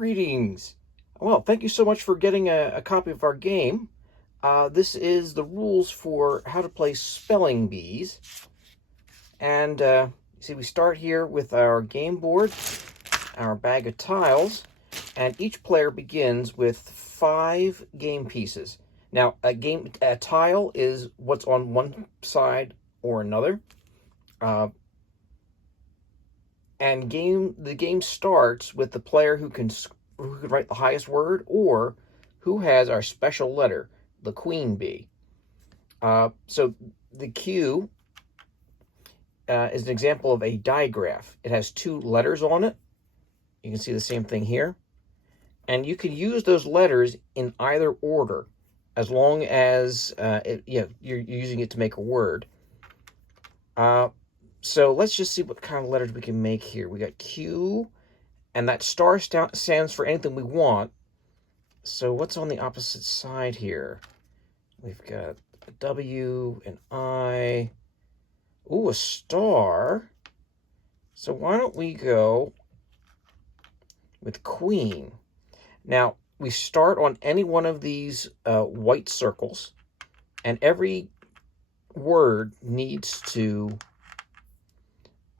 Greetings. Well, thank you so much for getting a copy of our game. This is the rules for how to play spelling bees. And see, we start here with our game board, our bag of tiles, and each player begins with 5 game pieces. Now, a tile is what's on one side or another. And the game starts with the player who can write the highest word or who has our special letter, the queen bee. So the Q is an example of a digraph. It has 2 letters on it. You can see the same thing here. And you can use those letters in either order as long as you're using it to make a word. So let's just see what kind of letters we can make here. We got Q, and that star stands for anything we want. So what's on the opposite side here? We've got a W, an I. Ooh, a star. So why don't we go with Queen? Now, we start on any one of these white circles, and every word needs to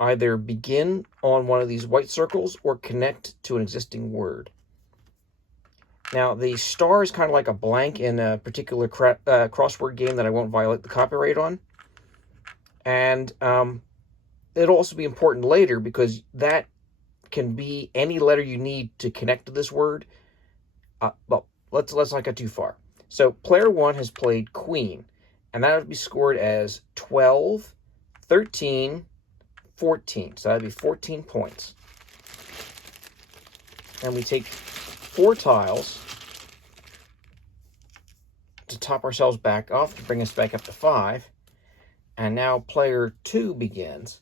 either begin on one of these white circles or connect to an existing word. Now, the star is kind of like a blank in a particular crossword game that I won't violate the copyright on. And it'll also be important later because that can be any letter you need to connect to this word. Well, let's not get too far. So player 1 has played Queen, and that would be scored as 12, 13, 14. So that'd be 14 points. And we take 4 tiles to top ourselves back off to bring us back up to 5. And now player 2 begins,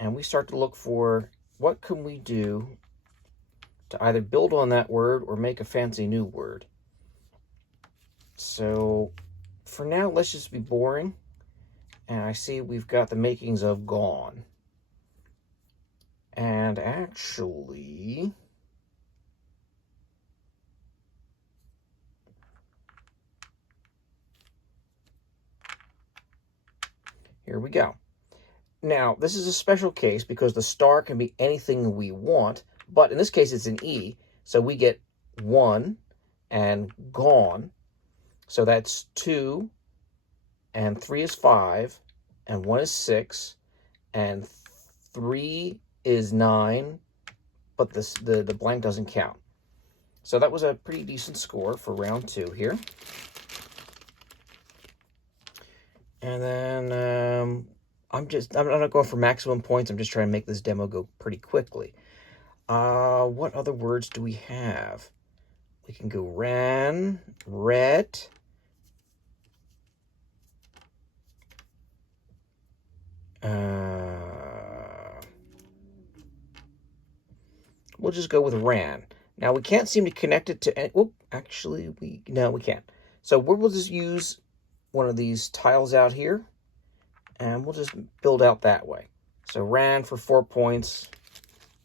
and we start to look for what can we do to either build on that word or make a fancy new word. So for now, let's just be boring. And I see we've got the makings of gone. And actually, here we go. Now, this is a special case because the star can be anything we want, but in this case, it's an E, so we get 1 and gone. So that's 2, and 3 is 5, and 1 is 6, and 3 is 9, but the blank doesn't count. So that was a pretty decent score for round 2 here. And then I'm not going for maximum points. I'm just trying to make this demo go pretty quickly. What other words do we have? We can go ran, red. We'll just go with ran. Now, we can't seem to connect it to... Oh, actually, we can't. So we'll just use one of these tiles out here, and we'll just build out that way. So ran for 4 points.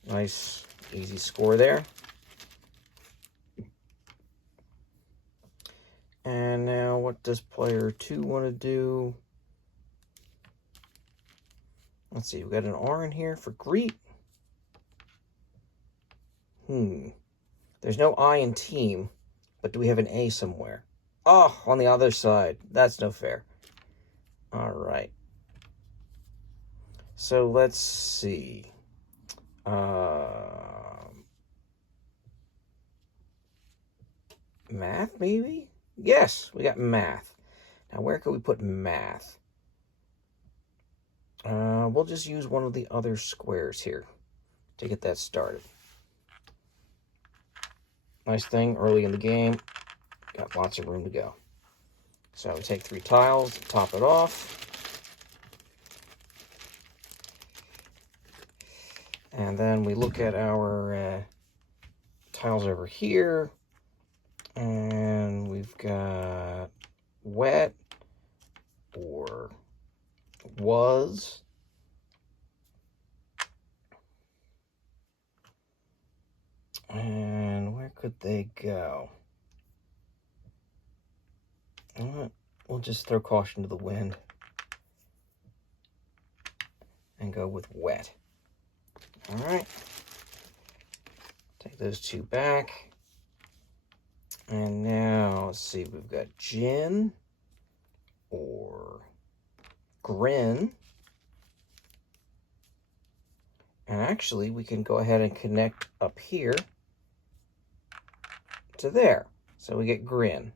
Nice, easy score there. And now, what does player 2 want to do? Let's see, we got an R in here for greet. There's no I in team, but do we have an A somewhere? Oh, on the other side. That's no fair. All right. So let's see. Math, maybe? Yes, we got math. Now, where could we put math? We'll just use one of the other squares here to get that started. Nice thing, early in the game, got lots of room to go. So we take 3 tiles, top it off. And then we look at our tiles over here. And we've got wet or was. And could they go? We'll just throw caution to the wind and go with wet. All right. Take those two back. And now, let's see, we've got gin or grin. And actually, we can go ahead and connect up here to there. So we get grin.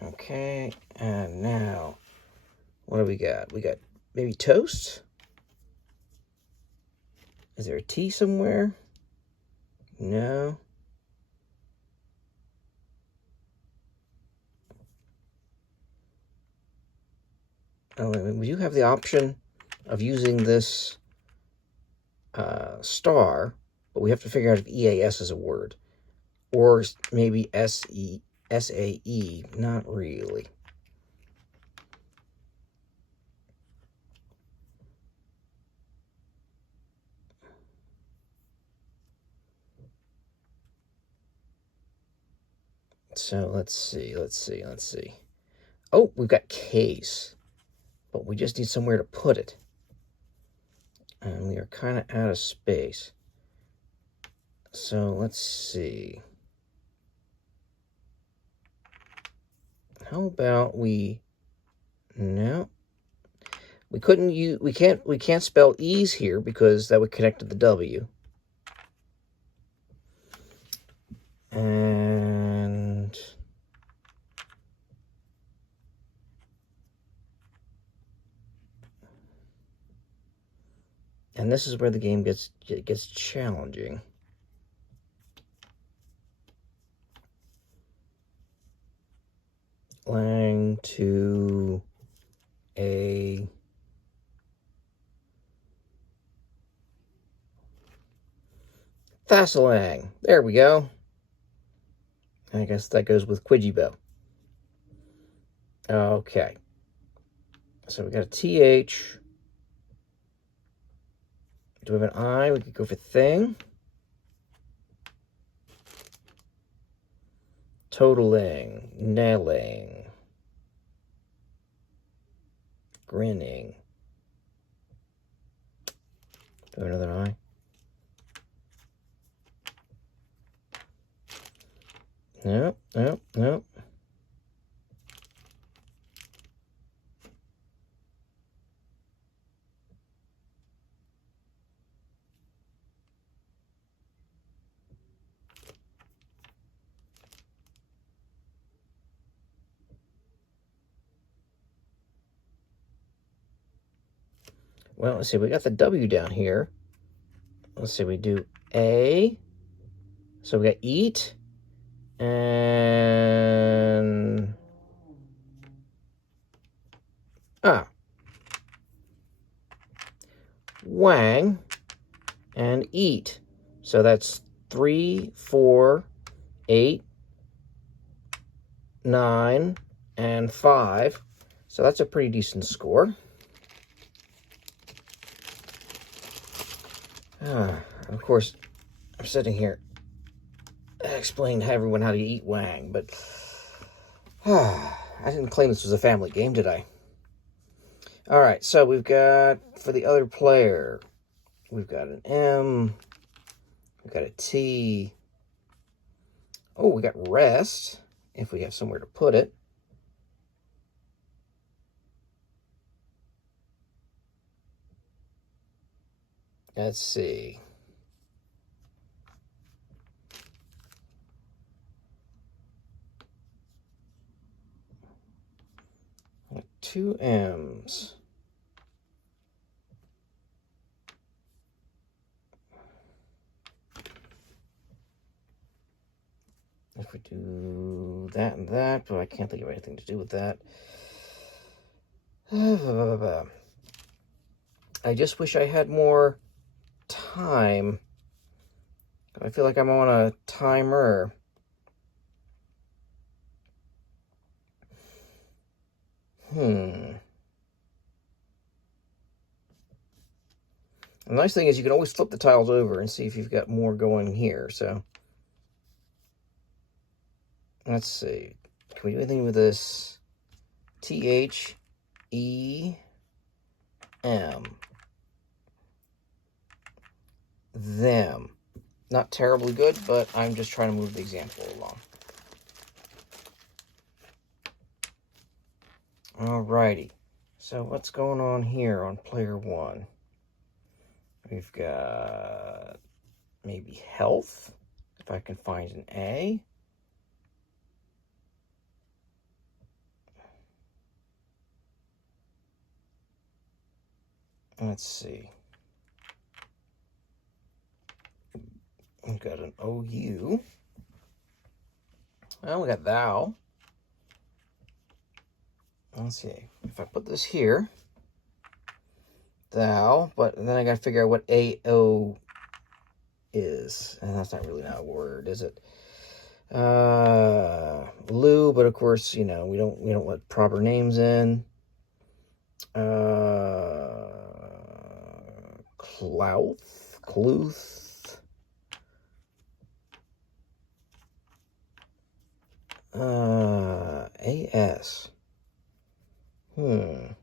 Okay, and now, what do we got? We got maybe toast? Is there a T somewhere? No. Oh, we do have the option of using this star, but we have to figure out if EAS is a word. Or maybe SAE. Not really. So let's see. Oh, we've got case, but we just need somewhere to put it. And we are kind of out of space. So let's see. How about no. We can't spell E's here because that would connect to the W. And this is where the game gets challenging. Lang to a Thassalang. There we go. I guess that goes with Quidgibo. Okay. So we got a TH. Do we have an I? We could go for thing. Totaling. Nailing. Grinning. Do we have another I? Nope. Well, let's see. We got the W down here. Let's see. We do A. So we got eat. And wang and eat. So that's 3, 4, 8, 9, and 5. So that's a pretty decent score. Of course, I'm sitting here explaining to everyone how to eat wang, but I didn't claim this was a family game, did I? All right, so we've got, for the other player, we've got an M, we've got a T. Oh, we got rest, if we have somewhere to put it. Let's see. Got 2 M's. If we do that and that, but I can't think of anything to do with that. I just wish I had more time. I feel like I'm on a timer. The nice thing is you can always flip the tiles over and see if you've got more going here. So let's see. Can we do anything with this? T-H-E-M. Them. Not terribly good, but I'm just trying to move the example along. Alrighty. So what's going on here on player one? We've got maybe health, if I can find an A. Let's see. We've got an OU. Well, we got thou. Let's see. If I put this here, thou, but then I got to figure out what AO is. And that's not really not a word, is it? Lou, but of course, you know, we don't let proper names in. Cluth. AS. Oh,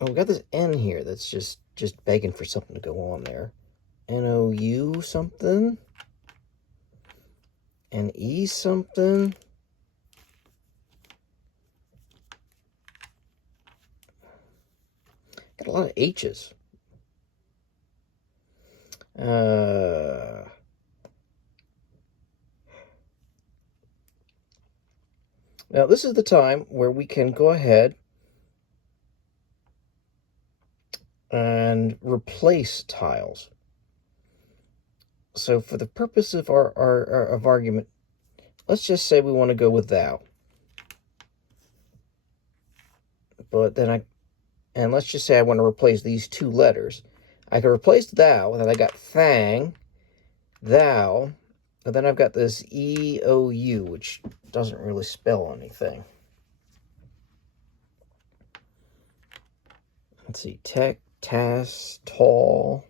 we got this N here that's just begging for something to go on there. NOU something. NE something. Got a lot of H's. Now, this is the time where we can go ahead and replace tiles. So for the purpose of our argument, let's just say we want to go with thou. But then and let's just say I want to replace these two letters. I can replace thou, and then I got thang, thou, and then I've got this EOU, which doesn't really spell anything. Let's see, tech, tas, tall.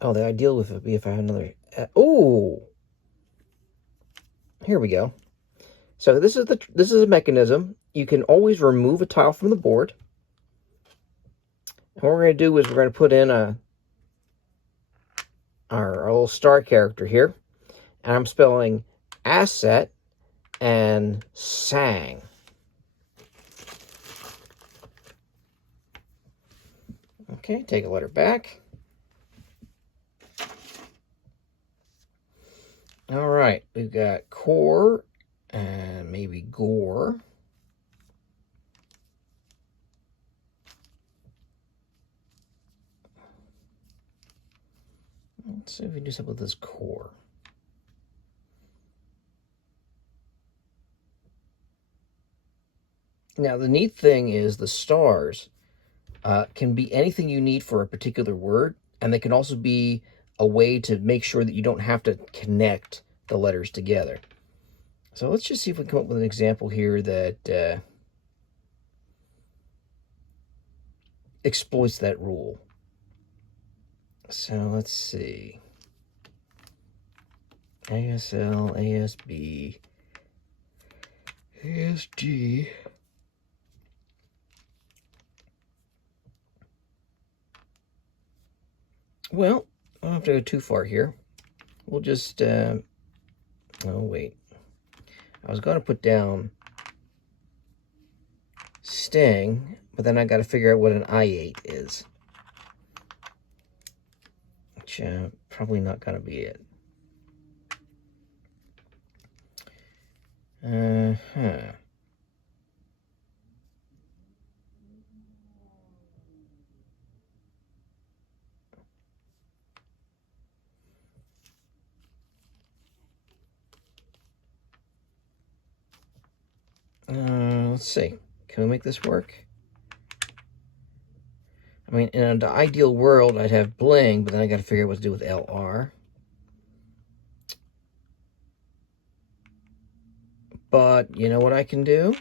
Oh, the ideal would be if I had another. Oh, here we go. So this is a mechanism. You can always remove a tile from the board. And what we're going to do is we're going to put in our little star character here, and I'm spelling asset and sang. Okay, take a letter back. All right, we've got core and maybe gore. Let's see if we can do something with this core. Now, the neat thing is the stars can be anything you need for a particular word, and they can also be a way to make sure that you don't have to connect the letters together. So let's just see if we can come up with an example here that exploits that rule. So let's see. ASL, ASB, ASG. Well, I don't have to go too far here. We'll just, oh wait. I was going to put down sting, but then I got to figure out what an I8 is. Which, probably not going to be it. Let's see. Can we make this work? I mean, in an ideal world, I'd have bling, but then I got to figure out what to do with LR. But you know what I can do?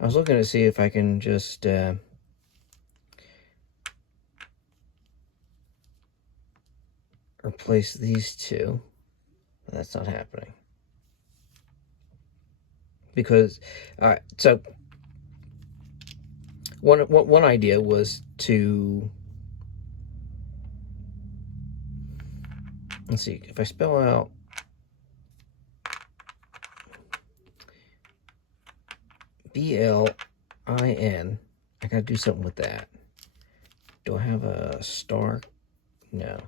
I was looking to see if I can just replace these two. But that's not happening. Because, all right, so one idea was to, let's see, if I spell out BLIN, I gotta do something with that. Do I have a star? No.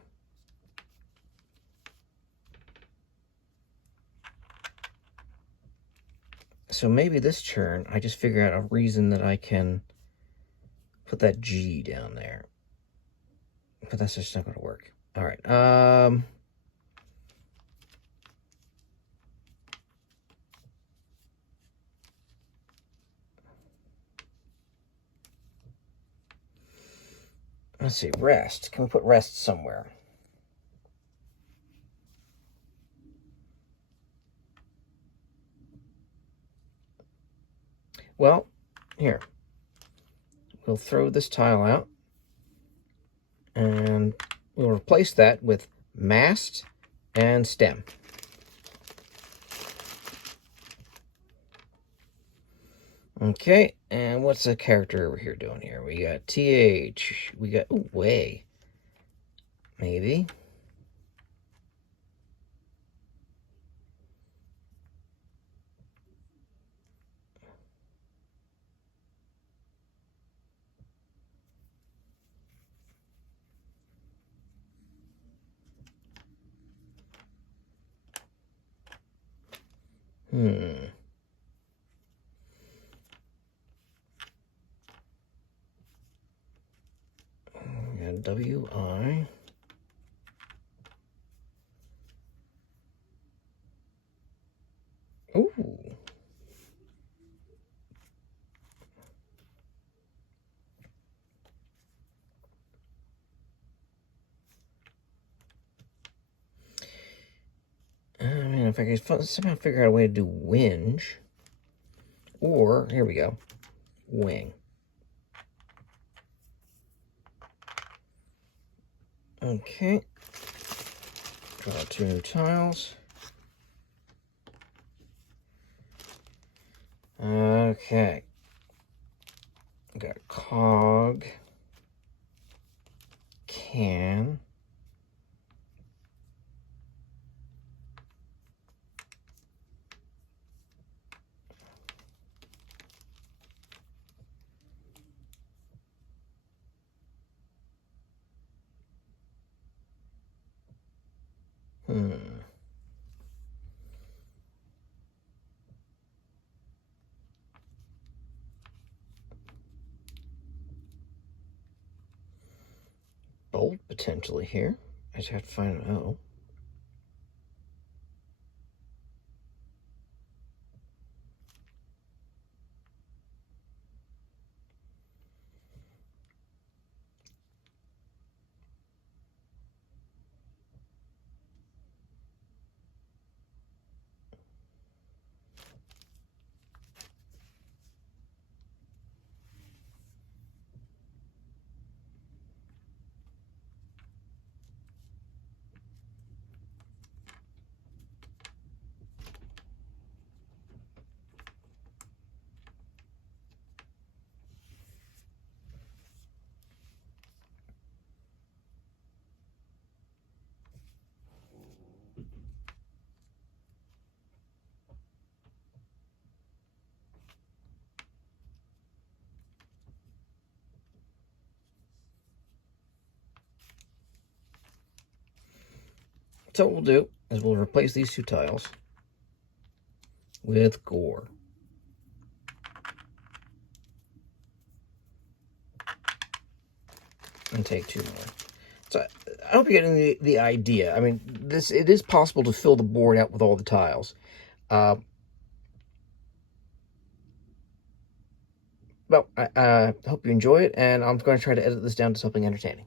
So maybe this turn, I just figure out a reason that I can put that G down there. But that's just not going to work. All right. Let's see. Rest. Can we put rest somewhere? Well, here. We'll throw this tile out. And we'll replace that with mast and stem. Okay, and what's the character over here doing here? We got TH. We got, ooh, way. Maybe. WI. Ooh. I mean, if I could somehow figure out a way to do whinge, or, here we go, wing. Okay. Draw 2 new tiles. Okay. Got cog. Can. Bolt potentially here. I just have to find an O. So what we'll do is we'll replace these 2 tiles with gore. And take 2 more. So I hope you're getting the idea. I mean, it is possible to fill the board out with all the tiles. Well, I hope you enjoy it, and I'm going to try to edit this down to something entertaining.